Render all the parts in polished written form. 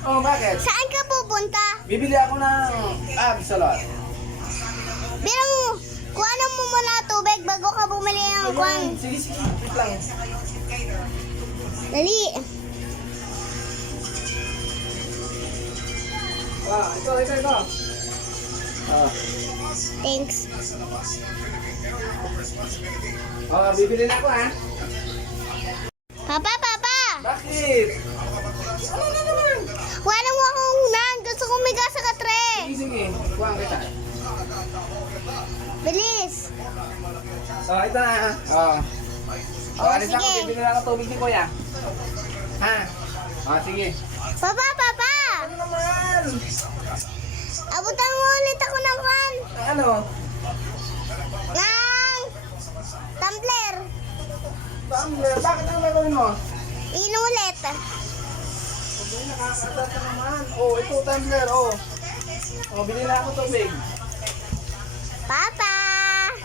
Oh, bakit? Saan ka pupunta? Bibili ako ng absolute. Biro mo, kuha mo muna tubig bago ka bumili ng kwan. Sige, sige. Wait lang. Dali. Ito. Thanks. Bibili na ako, ha? Papa! Bakit? Ano na naman? Wala mo akong unan. Gusto kong miga sa katre. Sige. Kuha kita. Bilis. Ito na, ha? Alis na ako. Sige. Bibili na ako tubig ni Kuya. Ha? Sige. Papa! Ano naman? Abutan mo ulit ako ng kwan. Ano? Ng tumbler. Tumbler. Bakit ang gagawin mo? Inulit. Okay, nakakasal ka naman. Ito tumbler, bili na ako tubig. Papa!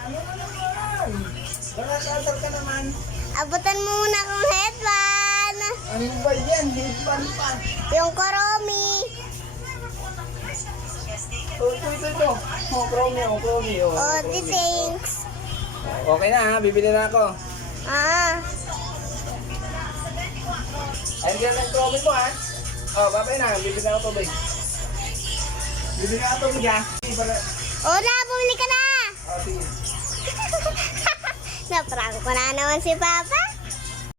Ano na naman? Nakakasal ka naman. Abutan mo muna akong headband. Ano ba yan? Headband pa. Yung koromi. Ito. Chromie. Thanks. Okay na, ha? Bibili na ako. Ayun dyan ang Chromie mo, ha? Babay na. Bibili na ako tubig. Bibili na ako tubig, ha? Bumili ka na. Sige. Naprank ko na naman si Papa.